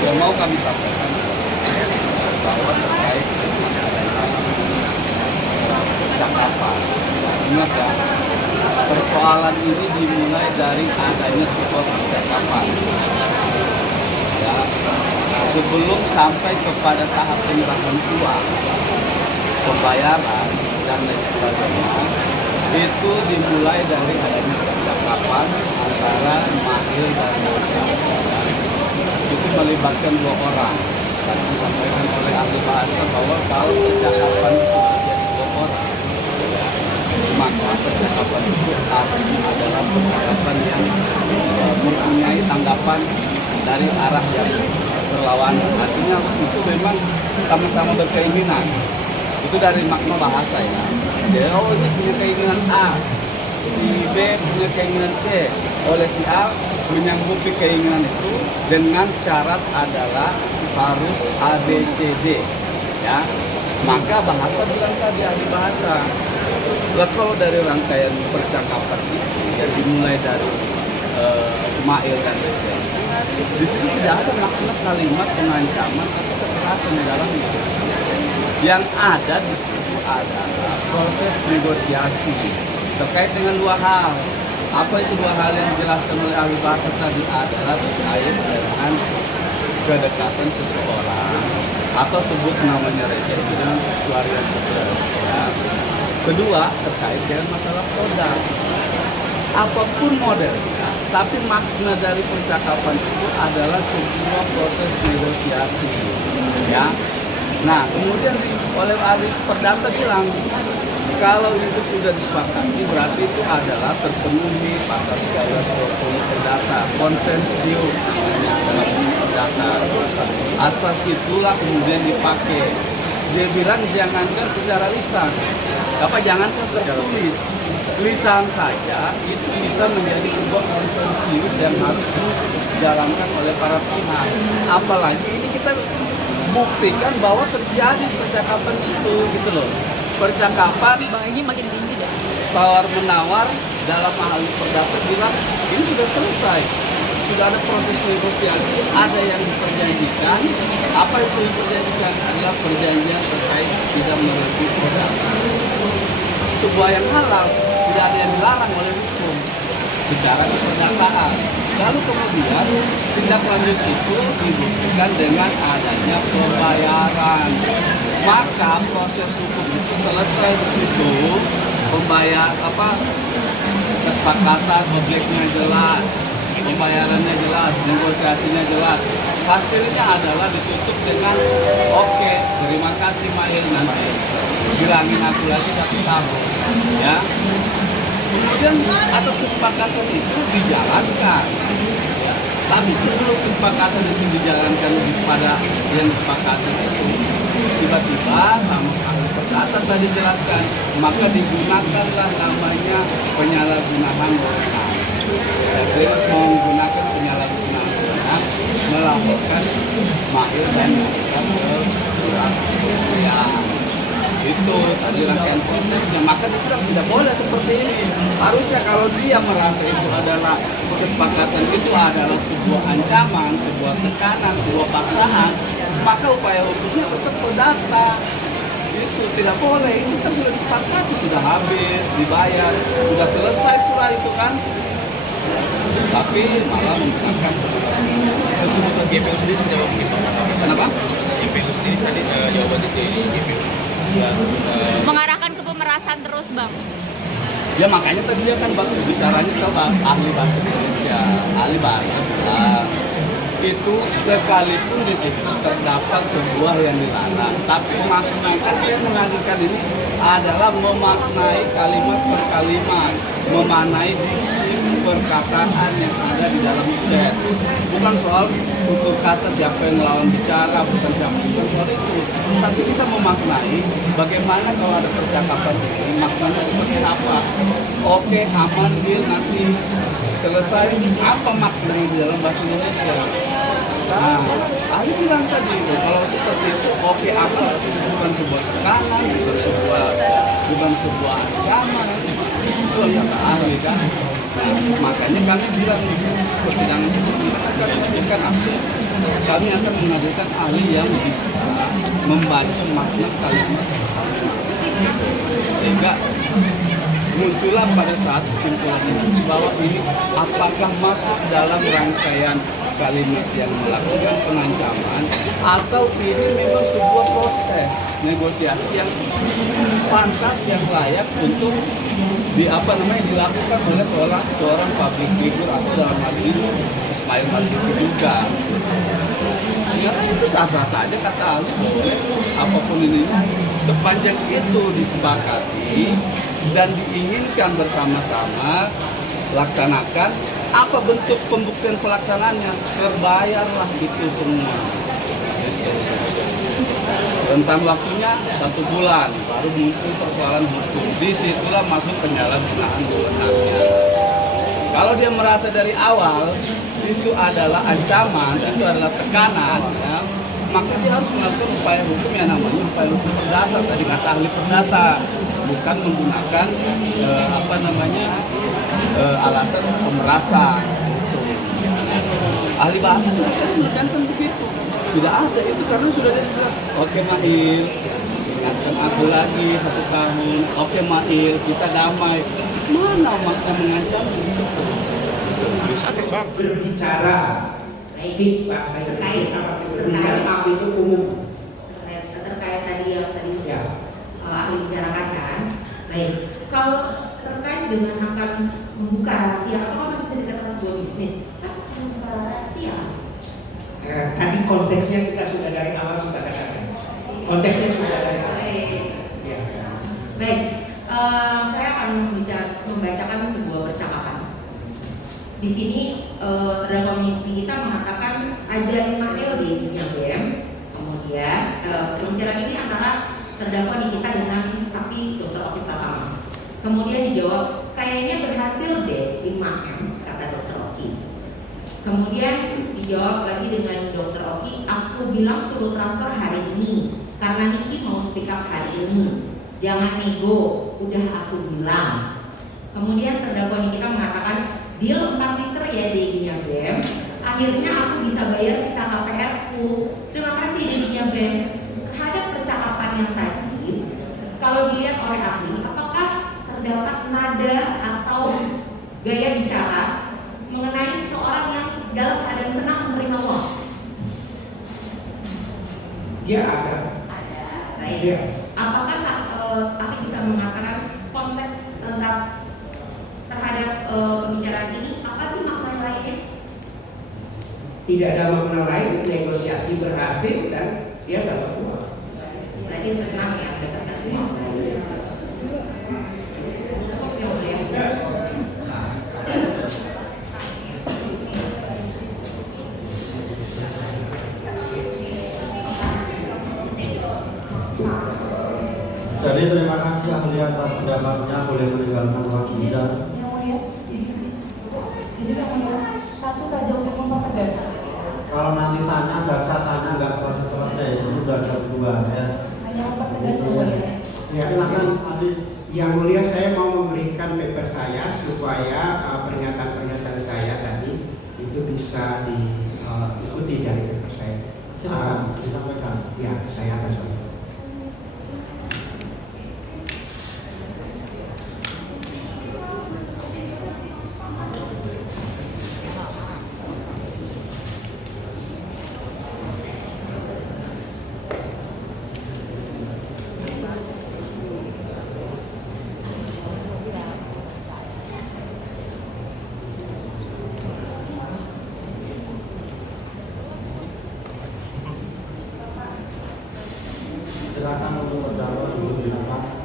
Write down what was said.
yang mau kami sampaikan bahwa terkait dengan adanya percakapan. Ingat ya, persoalan ini dimulai dari adanya sebuah percakapan. Ya, sebelum sampai kepada tahap penyerahan uang, pembayaran dan lain sebagainya, itu dimulai dari adanya percakapan antara Mail dan Nasa. Itu melibatkan dua orang. Tadi disampaikan oleh ahli bahasa bahwa kalau percakapan itu terjadi dua orang, ya, maka percakapan itu artinya adalah percakapan yang mempunyai tanggapan dari arah yang berlawanan. Artinya itu memang sama-sama berkeinginan. Itu dari makna bahasa ya. Jadi ini punya keinginan A, si B punya keinginan C. Oleh si A menyanggupi keinginan itu dengan syarat adalah harus A, B, C, D. Ya, maka bahasa bilang tadi ahli bahasa. Lah kalau dari rangkaian percakapan itu yang dimulai dari Mail dan lain-lain, di sini tidak ada makna kalimat pengancaman atau kekerasan di dalamnya. Yang ada di situ adalah proses negosiasi terkait dengan dua hal. Apa itu dua hal yang dijelaskan oleh ahli bahasa tadi adalah terkait dengan kedekatan seseorang atau sebut namanya dengan varian ya. Kedua terkait dengan masalah produk. Apapun modelnya, tapi makna dari percakapan itu adalah sebuah proses negosiasi, ya. Nah, kemudian oleh ahli perdata bilang kalau itu sudah disepakati berarti itu adalah terpenuhi pasal 13 perdata, konsensius namanya dalam perdata. Asas itulah kemudian dipakai. Dia bilang jangankan secara lisan, jangankan tertulis. Lisan saja itu bisa menjadi sebuah konsensus yang harus dijalankan oleh para pihak. Apalagi ini kita buktikan bahwa terjadi percakapan itu, gitu loh. Percakapan, Bang Egy makin tinggi deh. tawar menawar dalam ahli perdata bilang ini sudah selesai, sudah ada proses negosiasi, ada yang diperjanjikan. Apa itu diperjanjikan? Adalah perjanjian terkait tidak mereview produk. Sebuah yang halal, tidak ada yang dilarang oleh hukum secara perdataan. Lalu kemudian tindak lanjut itu dibuktikan dengan adanya pembayaran. Maka proses hukum itu selesai di situ, pembayar kesepakatan objeknya jelas, pembayarannya jelas, negosiasinya jelas. Hasilnya adalah ditutup dengan oke, terima kasih Mail, nanti bilangin aku lagi 1 tahun, ya. Kemudian atas kesepakatan itu dijalankan, ya. Tapi sebelum kesepakatan itu dijalankan pada yang disepakati itu, tiba-tiba sama ahli perdata tadi jelaskan, maka digunakanlah namanya penyalahgunaan wewenang. Terus mau menggunakan penyalahgunaan wewenang melaporkan Mail dan Nasa ke kepolisian. Itu tadi rangkaian prosesnya. Maka dibilang tidak boleh seperti ini. Harusnya kalau dia merasa itu adalah kesepakatan, itu adalah sebuah ancaman, sebuah tekanan, sebuah paksaan, maka upaya hukumnya tetap perdata. Itu tidak boleh. Ini kan sudah disepakati, sudah habis, dibayar, sudah selesai pula itu kan. Tapi malah menggunakan Untuk GPU sendiri sudah mempertimbangkan apa? kenapa? GPU sendiri tadi jawaban dari GPU Mengarahkan ke pemerasan terus, Bang. Ya makanya tadi dia kan bicaranya sama ahli bahasa Indonesia, ahli bahasa itu sekalipun di situ terdapat sebuah yang dilarang, tapi maknanya saya mengajukan ini adalah memaknai kalimat per kalimat, memaknai diksi perkataan yang ada di dalam chat. Bukan soal tutur kata siapa yang melawan bicara, bukan soal itu, tapi kita memaknai bagaimana kalau ada percakapan ini, maknanya seperti apa. Oke, aman, deal, nanti selesai, apa maknanya di dalam bahasa Indonesia. Nah, ahli bilang tadi itu kalau seperti itu oke, aman itu bukan sebuah tekanan, bukan sebuah ancaman, itu kata ahli kan. Nah, makanya kami bilang di persidangan seperti ini akan memberikan akses kami akan menghadirkan ahli yang bisa membaca makna kalimat sehingga muncullah pada saat kesimpulan ini bahwa ini apakah masuk dalam rangkaian kalimat yang melakukan pengancaman atau ini memang sebuah proses negosiasi yang pantas yang layak untuk dilakukan oleh seorang public figure atau dalam hal ini Ismail Marzuki juga. Karena itu sah-sah saja kata ahli boleh apapun ini sepanjang itu disepakati dan diinginkan bersama-sama laksanakan. Apa bentuk pembuktian pelaksanaannya? Terbayarlah itu semua. Rentang waktunya 1 bulan, baru muncul persoalan hukum. Disitulah masuk penyalahgunaan wewenangnya. Kalau dia merasa dari awal itu adalah ancaman, itu adalah tekanan, ya, maka dia harus melakukan upaya hukum yang namanya upaya hukum perdata. Tadi kata ahli perdata, bukan menggunakan alasan pemerasan. Ahli bahasa juga menekankan begitu. Tidak ada itu karena sudah disebut. Oke Mail, ingatkan aku lagi 1 tahun. Oke Mail, kita damai. Mana makna mengancam di situ? Berbicara etik Pak, saya terkait apa? Berbicara apa itu umum. Terkait tadi yang Ya. ahli bicarakan kan. Baik, kalau terkait dengan akan membuka rahasia, apakah masih bisa dikatakan sebuah bisnis? Kan membuka rahasia. Tadi konteksnya kita sudah dari awal sudah katakan. Konteksnya sudah dari awal. Baik. Ya. Baik, saya akan membacakan sebuah percakapan. Di sini terdakwa kita mengatakan ajaran Mail di dunia BEMS. Kemudian pembicaraan ini antara terdakwa Nikita dengan saksi Dr. Oki Pratama. Kemudian dijawab, kayaknya berhasil deh 5M, kata Dr. Oki. Kemudian dijawab lagi dengan Dr. Oki, aku bilang suruh transfer hari ini karena Niki mau speak up hari ini. Jangan nego, udah aku bilang. Kemudian terdakwa Nikita mengatakan, deal 4 liter ya Dedinya BEM. Akhirnya aku bisa bayar sisa KPR-ku. Terima kasih Dedinya BEM. Terhadap percakapan yang tadi, kalau dilihat oleh ahli, apakah terdapat nada atau gaya bicara mengenai seseorang yang dalam keadaan senang menerima uang? Dia ada. Ada. Baik. Yes. Apakah ahli bisa mengatakan konteks tentang terhadap pembicaraan ini? Apa sih makna lainnya? Tidak ada makna lain, negosiasi berhasil dan dia dapat uang. Berarti senang ya mendapatkan uang. Cukup ya boleh ya. Jadi terima kasih ahli atas pendapatnya, boleh meninggalkan ruang sidang. Yang mulia, izin yang mulia, satu saja untuk mempertegas. Kalau nanti tanya, jaksa tanya nggak selesai, itu sudah jam 2 ya. Hanya mempertegas yang mulia. Ya, Silakan ahli. yang mulia saya mau memberikan paper saya supaya pernyataan-pernyataan saya tadi itu bisa diikuti dari paper saya. Silakan disampaikan. Ya, saya akan sampaikan. Silakan untuk terdakwa dulu di depan.